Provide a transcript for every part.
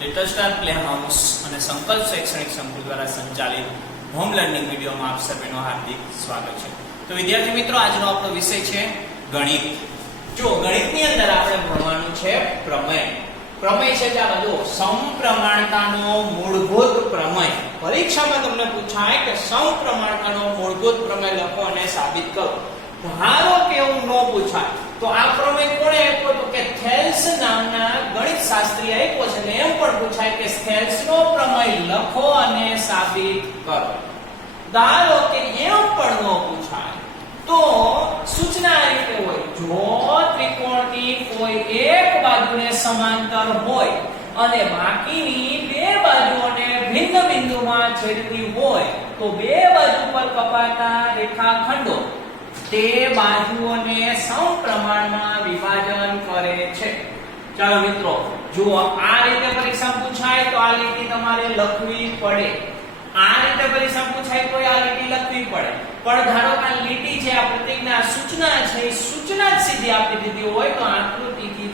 Little star play house અને સંકલ્પ શૈક્ષણિક સંકુલ દ્વારા સંચાલિત હોમ લર્નિંગ વિડીયોમાં આપ સર્વેનું હાર્દિક સ્વાગત છે। તો વિદ્યાર્થી મિત્રો, આજનો આપણો વિષય છે ગણિત। જો ગણિતની અંદર આપણે ભણવાનું છે પ્રમેય। પ્રમેય છે ચાલો જો સમપ્રમાણતાનો મૂળભૂત પ્રમેય। પરીક્ષામાં તમને પૂછાય કે સમપ્રમાણતાનો મૂળભૂત પ્રમેય લખો અને સાબિત કરો। ધારો કે એવું ન પૂછાય તો આ પ્રમેય કોણે આપ્યો તો કે થેલ્સ નામના ગણિત શાસ્ત્રી આપ્યો છે ને એમ પણ પૂછાય કે થેલ્સનો પ્રમેય લખો અને સાબિત કરો। ધારો કે એમ પણ ન પૂછાય તો સૂચના આ રીતે હોય, જો ત્રિકોણની કોઈ એક બાજુને સમાંતર હોય અને બાકીની બે બાજુઓને ભિન્ન બિંદુમાં છેદતી હોય તો બે બાજુ પર કપાતા રેખાખંડો તે બાજુઓને સમપ્રમાણમાં વિભાજન કરે છે। ચાલો મિત્રો, જો આ રીતે પરીક્ષા પૂછાય તો આ લીટી તમારે લખવી પડે। આ રીતે પરીક્ષા પૂછાય તો આ લીટી લખવી પડે, પણ ધારો કે આ લીટી છે, આ પ્રતીકના સૂચના છે, એ સૂચના જ સીધી આપી દીધી હોય તો આકૃતિથી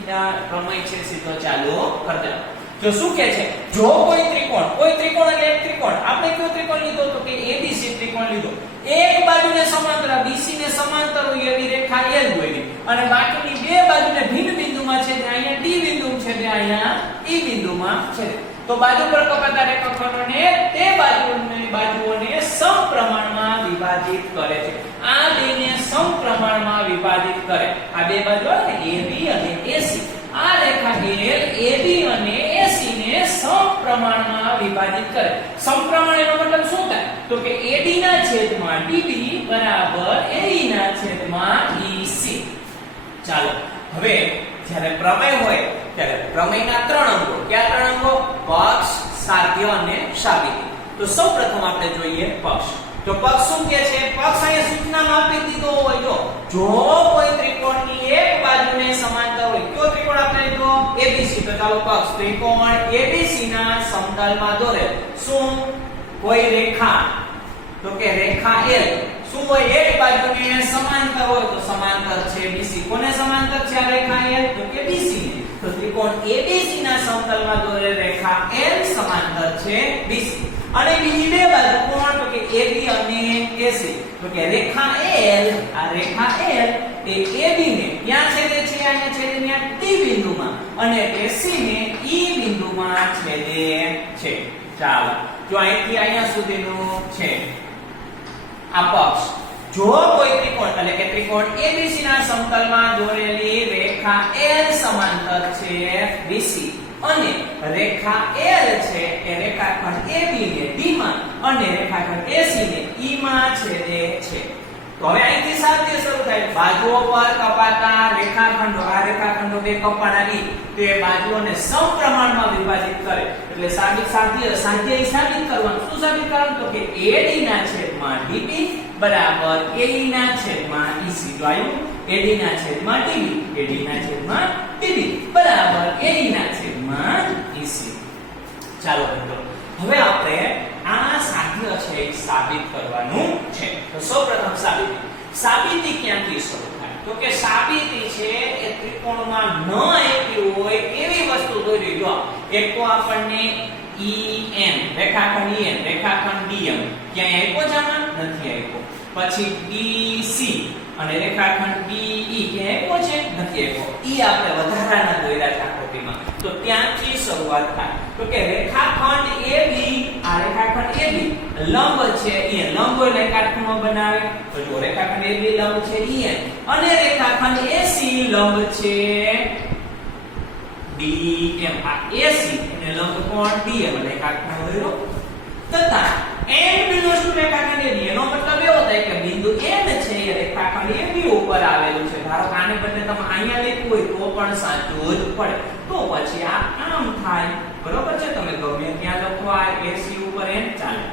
પ્રમેય છે સીધો ચાલુ કરી દેવાનો। જો શું કે છે, જો કોઈ ત્રિકોણ એટલે એક ત્રિકોણ, આપણે કયો ત્રિકોણ લીધો તો કે ABC ત્રિકોણ લીધો, એક બાજુને સમાંતર BC ને સમાંતર હોય એવી રેખા L દોરી અને બાકીની બે બાજુને ભિન્ન બિંદુમાં છે, અહીંયા D બિંદુ છે, અહીંયા E બિંદુમાં છે, તો બાજુ પર કપાતા રેખાખંડોને તે બાજુઓને સમપ્રમાણમાં વિભાજિત કરે છે। આ બેને સમપ્રમાણમાં વિભાજિત કરે, આ બે બાજુ ને AB અને AC, આ રેખા L AB અને AC ને સમપ્રમાણમાં વિભાજિત કરે। સમપ્રમાણ એનો મતલબ શું થાય તો કે AD ના છેદમાં DB બરાબર AE ના છેદમાં EC। ચાલો હવે જ્યારે પ્રમેય હોય ત્યારે પ્રમેયના ત્રણ અંગો, કયા ત્રણ અંગો? પક્ષ, સાધ્ય અને સાબિતી। તો સૌપ્રથમ આપણે જોઈએ પક્ષ। તો પક્ષ શું કહે છે? પક્ષ અહીંયા સૂચનામાં આપી દીધો હોય, જો કોઈ ત્રિકોણની એક બાજુને સમાંતર હોય, કયો ત્રિકોણ આપણે લીધો? ABC, તો ચાલો પક્ષ ત્રિકોણ ABC ના સમતલમાં દોરે શું? કોઈ રેખા, તો કે રેખા L શું હોય? એક બાજુને સમાંતર હોય તો સમાંતર છે BC। કોને સમાંતર છે આ રેખા L? તો કે BC ને। તો ત્રિકોણ ABC ના સમતલમાં દોરે રેખા L સમાંતર છે BC અને બીજી બે બાજુ કોણ? તો કે AB અને AC। તો કે રેખા L, આ રેખા L એ AB ને ક્યાં છેદે છે? અહીંયા છેદે ને D બિંદુમાં અને AC ને E બિંદુમાં છેદે છે। ચાલો જો અહીંથી અહીંયા સુધીનું છે આ પક્ષ। જો કોઈ ત્રિકોણ એટલે કે ત્રિકોણ ABC ના સમતલમાં દોરેલી રેખા L સમાંતર છે BC અને રેખા L છે એ રેખાખંડ AB ને D માં અને રેખાખંડ AC ને E માં છેદે છે। તો હવે અહીંથી સાધ્ય શરૂ થાય, બાજુઓ પર કપાતા રેખાખંડો, આ રેખાખંડો બે કપાણાની તે બાજુઓને સમપ્રમાણમાં વિભાજિત કરે એટલે સાધ્ય સાબિત કરવાનું। શું સાબિત કરવાનું? તો કે AD ના છેદમાં DB બરાબર AE ના છેદમાં EC। જો આવ્યું AD ના છેદમાં DB, AD ના છેદમાં DB બરાબર AE ના છેદમાં EC। ચાલો મિત્રો, હવે આપણે આ સાધ્ય છે એ સાબિત કરવાનું છે। તો સૌપ્રથમ સાબિતી ક્યાંથી શરૂ થાય? તો કે સાબિતી છે એ ત્રિકોણમાં ન આપી હોય એવી વસ્તુ દોરી। જો એક તો આપણને EM રેખાખંડ EM, રેખાખંડ DM ક્યાંય આપ્યો છે? આમાં નથી આપ્યો। પછી BC અને રેખાખંડ BE ક્યાંય આપ્યો છે? નથી આપ્યો। E આપણે વધારાના દોર્યા છે આકૃતિમાં, તો ત્યાંથી શરૂઆત થાય। તો કે રેખાખંડ AB, આ રેખાખંડ AB લંબ છે એ લંબ એટલે કાટખૂણો બનાવે, તો જો રેખાખંડ AB લંબ છે EM અને રેખાખંડ AC લંબ છે DM। આ AC અને લંબ કોણ? DM એટલે કાટખૂણો દોર્યો તથા n બિંદુ રેખાખંડ AB, એનો મતલબ એવો થાય કે બિંદુ n છે એ રેખાખંડ AB ઉપર આવેલું છે। ધારો કે આને બદલે તમે અહીંયા લખ્યું હોય તો પણ સાચું જ પડે, તો પછી આ આમ થાય, બરોબર છે? તમે ગમે ત્યાં લખો આ AC ઉપર n ચાલે।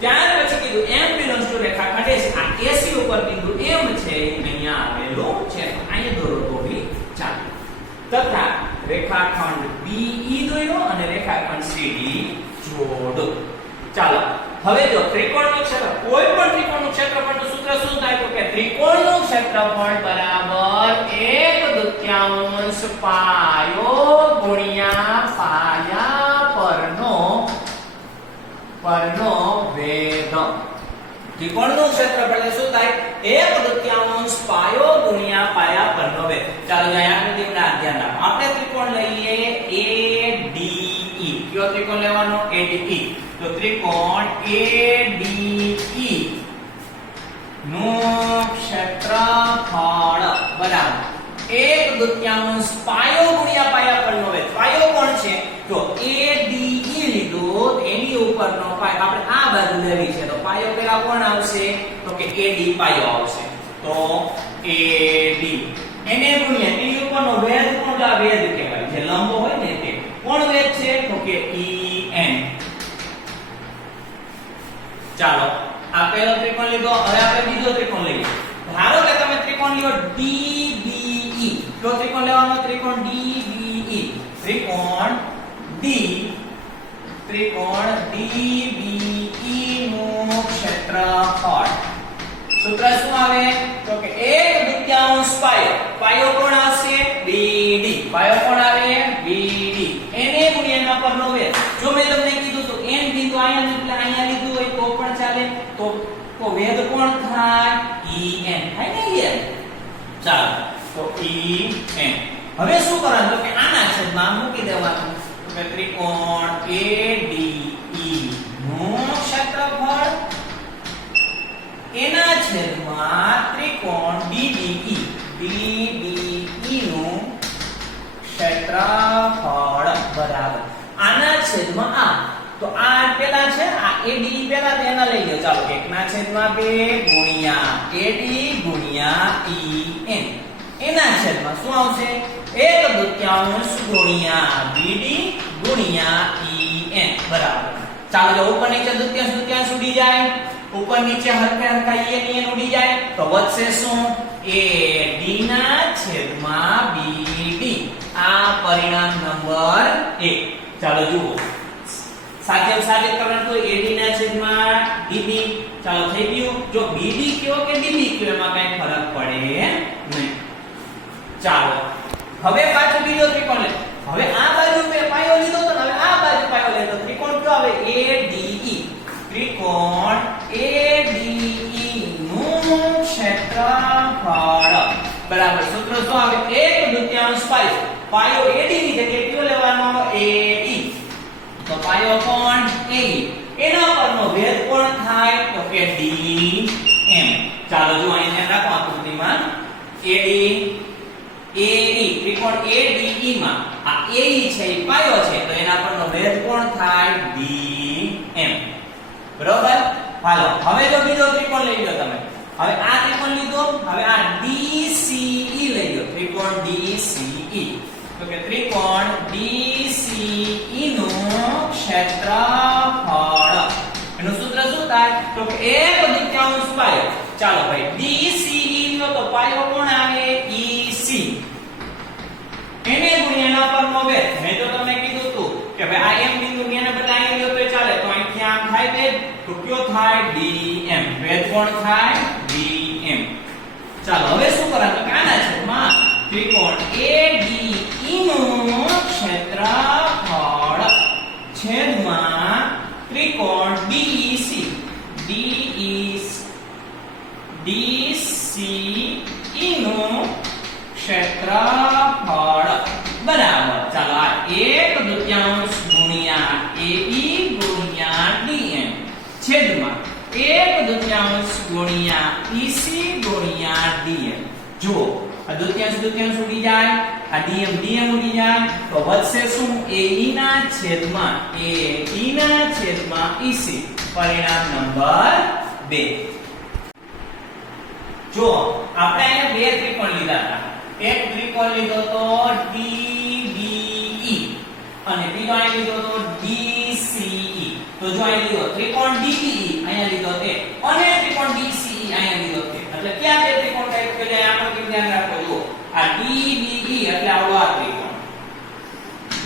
ત્યાર પછી કીધું m બિંદુ રેખાખંડ AC, આ AC ઉપર બિંદુ m છે અહીંયા આવેલું છે, અહીંયા દોરો તો બી ચાલે। તથા રેખાખંડ BE દોર્યો અને રેખાખંડ CD જોડો। ચાલો હવે જો ત્રિકોણનું ક્ષેત્ર, કોઈ પણ ત્રિકોણનું ક્ષેત્રફળનું સૂત્ર શું થાય? તો કે ત્રિકોણનું ક્ષેત્રફળ બરાબર 1/2 પાયો ગુણ્યા પાયા પરનો વેધ. ત્રિકોણનું ક્ષેત્રફળ એટલે શું થાય? 1/2 પાયો ગુણ્યા પાયા પરનો વેધ. ચાલો અહીંયા આકૃતિમાં ધ્યાન રાખો. આપણે ત્રિકોણ લઈએ ADE. કયો ત્રિકોણ લેવાનો? ADE. તો ત્રિકોણ ADE નું ક્ષેત્રફળ બરાબર 1/2 પાયો ગુણ્યા પાયા પરનો વેધ. પાયો કોણ છે? તો ADE લીધો, એની ઉપરનો પાયો આપણે આ બાજુ લેવી છે, તો પાયો પેલા કોણ આવશે? તો કે AD પાયો આવશે. તો AD એને ગુણ્યા એની ઉપરનો વેધ કોણ? આ વેધ કહેવાય, જે લંબ હોય ને તે. કોણ વેધ છે? તો કે EN. ચાલો આ પહેલો ત્રિકોણ લીધો, હવે આપણે બીજો ત્રિકોણ લઈએ. ધારો કે તમે ત્રિકોણ લ્યો DBE. કયો ત્રિકોણ લેવાનો? ત્રિકોણ DBE. ત્રિકોણ DBE નું ક્ષેત્રફળ સૂત્ર શું આવે? તો કે 1/2 પાયો. પાયો કોણ આવશે? BD. પાયો કોણ આવે? BD. એને ગુણ્યા એના પરનો વેધ. જો મેં તમને કીધું તો n બિંદુ અહીંયા લીધું હોય તો પણ ચાલે. તો વેધ કોણ થાય? EN થાય ને યાર. ચાલો તો EN. હવે શું કરવાનું? તો કે આના છેદમાં મૂકી દેવાનું. તો કે ત્રિકોણ ADE નું ક્ષેત્રફળ એના છેદમાં ત્રિકોણ DBE નું ક્ષેત્રફળ બરાબર આના છેદમાં આ. તો આ પેલા છે, આ ADE પેલા તેના લઈ લો. ચાલો 1/2 ગુણ્યા AD ગુણ્યા EN. એના છેદમાં શું આવશે? 1/2 ગુણ્યા BD ગુણ્યા EN બરાબર. ચાલો જો ઉપર નીચે દુત્યાંશ ઉડી જાય, ઉપર નીચે હરખા EN ઉડી જાય, તો વધશે શું? AD ના છેદમાં BD. આ પરિણામ નંબર 1. ચાલો જુઓ, સાચે કરવાનું તો AD ના છેદમાં DB. ચાલો થઈ ગયું. જો BD કયો કે DB કયો એમાં કઈ ફરક પડે નહીં. ચાલો હવે પાછું બીજો ત્રિકોણ લે. હવે આ બાજુ મે પાયો લીધો તો હવે આ બાજુ પાયો લેતો. ત્રિકોણ કયો આવે? ADE. ત્રિકોણ ADE નું ક્ષેત્રફળ બરાબર સૂત્ર શું આવે? 1/2 પાયો. પાયો AD ની જગ્યાએ કયો લેવાનો? AE. તો પાયો કોણ? AE. એના પરનો વેધ કોણ થાય? તો કે DM. ચાલો જો અહીંયા ધ્યાન રાખો આકૃતિમાં AE ત્રિકોણ ADE માં આ AE છે એ પાયો છે, તો એના પરનો વેધ કોણ થાય? DM. બરોબર. હાલો હવે જો બીજો ત્રિકોણ લઈ લો તમે. હવે આ ત્રિકોણ લીધો, હવે આ DCE લઈ લો. ત્રિકોણ DCE. તો કે ત્રિકોણ DCE નું ક્ષેત્રફળ એનું સૂત્ર શું થાય? તો કે 1/2 પાયો. ચાલો ભાઈ DCE નો તો પાયો કોણ આવે? EC. એને ગુણ્યા એના પરનો વેધ. મેં તો તમને કીધું હતું કે ભાઈ આ m બિંદુ ને બદલે અહીં લ્યો તો ચાલે. તો અહીંથી આમ થાય વેધ, તો કયો થાય? DM. વેધ કોણ થાય? DM. ચાલો હવે શું કરવાનું? કે આના છેદમાં ત્રિકોણ ADE નું ક્ષેત્રફળ છેદમાં ત્રિકોણ DCE નું ક્ષેત્રફળ બરાબર. ચાલો આ 1/2 ગુણ્યા AE ગુણ્યા DM છેદમાં 1/2 ગુણ્યા EC ગુણ્યા DM. જુઓ આ દુત્યાંશ ઉડી જાય, આ DM ઉડી જાય, તો વધશે શું? AE ના છેદમાં EC. પરિણામ નંબર 2. જો આપણે અહીંયા બે ત્રિકોણ લીધા હતા. એક ત્રિકોણ લીધો તો DBE અને બીજો અહીં લીધો તો DCE. તો જો અહીં લીધો ત્રિકોણ DBE, અહીંયા લીધો તે, અને ત્રિકોણ DCE અહીંયા લીધો તે. એટલે ક્યાં બે ત્રિકોણ ટાઈપ કરી આપણે કેમ ધ્યાન રાખો? જો આ DBE એટલે આવડો આ ત્રિકોણ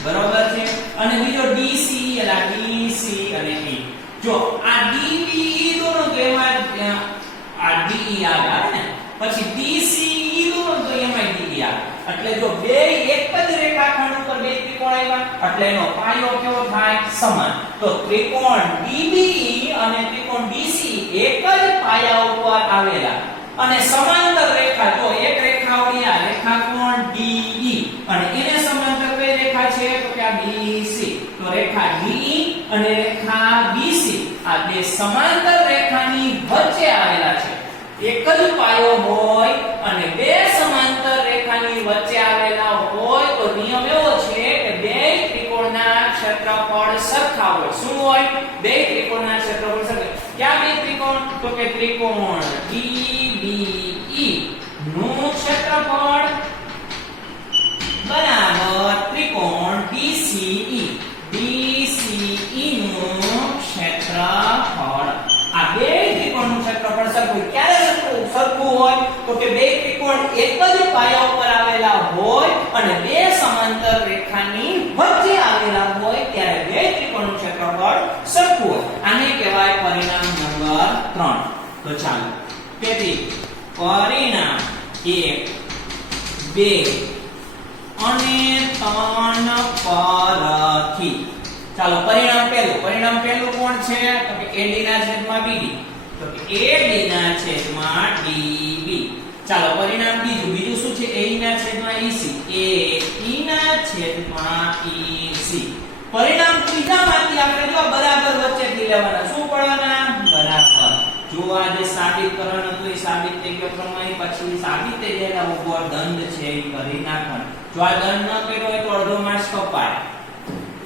બરોબર છે, અને બીજો DCE એટલે આ DC અને E. જો આ DBE દોનો તો એમાં આ DE આવે ને, પછી DCE દોનો તો એમાં DE આવે. એટલે જો બે એક જ રેખાખંડ ઉપર બે ત્રિકોણ આવ્યા, એટલે એનો પાયો કેવો થાય સમાન તો ત્રિકોણ DBE અને ત્રિકોણ BC એક જ પાયા ઉપર આવેલા અને સમાંતર રેખા તો એક રેખા હોય આ રેખાકોણ DE અને એને સમાંતર કઈ રેખા છે તો કે આ BC તો રેખા DE અને રેખા BC આ બે સમાંતર રેખાની વચ્ચે આવેલા છે એક જ પાયો હોય અને બે સમાંતર રેખાની વચ્ચે આવેલા હોય તો નિયમ એવો છે કે બે ત્રિકોણના ક્ષેત્રફળ સરખા હોય શું હોય બે ત્રિકોણના ક્ષેત્રફળ સરખા ક્યાં બે ત્રિકોણ તો કે ત્રિકોણ DBE નું ક્ષેત્રફળ બરાબર ત્રિકોણ DCE નું ક્ષેત્રફળ આ બે ત્રિકોણનું ક્ષેત્રફળ સરખું ક્યારે સરખું હોય તો કે બે ત્રિકોણ એક જ પાયા ઉપર આવેલા હોય અને બે સમાંતર રેખાની વચ્ચે આવેલા હોય ત્યારે બે ત્રિકોણનું ક્ષેત્રફળ સરખું હોય આને કહેવાય પરિણામ નંબર 3 તો ચાલો તેથી પરિણામ 1 2 અને 3 પરથી ચાલો પરિણામ પહેલું કોણ છે તો કે AD ના છેદમાં BD તો કે AD ના છેદમાં DB ચાલો પરિણામ બીજું શું છે AE ના છેદમાં EC AE ના છેદમાં EC પરિણામ ત્રીજામાંથી આપણે જો બરાબર વચ્ચેથી લેવાના શું પડવાના બરાબર જો આ જે સાબિત કરવાનું હતું એ સાબિત થઈ ગયો પ્રમાણે પછી સાબિત થઈ ગયેલા ઉપર દંડ છે એ કરી નાખવાનો જો આ દંડ ન કર્યો હોય તો અડધો માર્ક્સ કપાય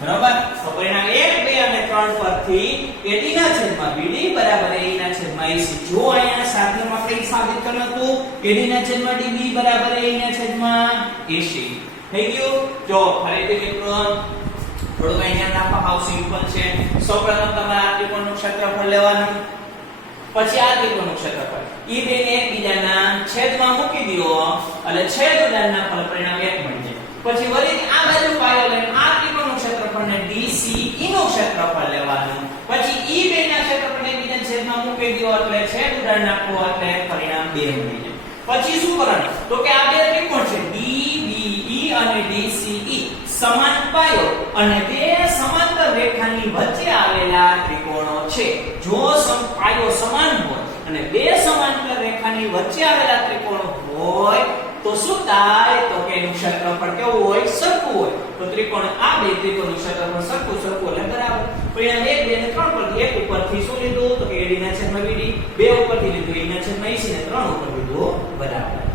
બરાબર તો પરિણામ 1 2 અને 3 પરથી AD ના છેદમાં BD બરાબર AE ના છેદમાં EC જો અહીંયા સાથેમાં આપણે સાબિત કરવાનું હતું AD ના છેદમાં DB બરાબર AE ના છેદમાં EC થઈ ગયું જો ફરીથી મિત્રો થોડું અહીંયા નાખવા હાઉ સિમ્પલ છે સૌપ્રથમ તમારે આ ત્રિકોણનું ક્ષેત્રફળ લેવાનું પછી આ ત્રિકોણનું ક્ષેત્રફળ ઈ બેને એકબીજાના છેદમાં મૂકી દો એટલે છેદ ઉડાડના ફળ પરિણામ 1 મળી જાય પછી વળી આ બાજુ પાયો લઈને આ ત્રિકોણનું ક્ષેત્રફળને DCE નું ક્ષેત્રફળ લેવાનું પછી ઈ બેના ક્ષેત્રફળને એકબીજાના છેદમાં મૂકી દો એટલે છેદ ઉડાડ નાખો એટલે પરિણામ 2 મળી જાય પછી શું કરવાનું તો કે આ બે ત્રિકોણ છે DBE અને DCE સમાન પાયો અને બે સમાંતર રેખાની વચ્ચે આવેલા ત્રિકોણો છે જો પાયો સમાન હોય અને બે સમાંતર રેખાની વચ્ચે આવેલા ત્રિકોણો હોય તો શું થાય તો કે એનું ક્ષેત્રફળ કેવું હોય સરખું હોય તો ત્રિકોણ આ બે ત્રિકોણનું ક્ષેત્રફળ સરખું એટલે બરાબર પરિણામ 1 2 અને 3 પરથી એક ઉપરથી શું લીધું તો કે AD ના છેદમાં BD બે ઉપરથી લીધું AE ના છેદમાં EC ને 3 ઉપર લીધું બરાબર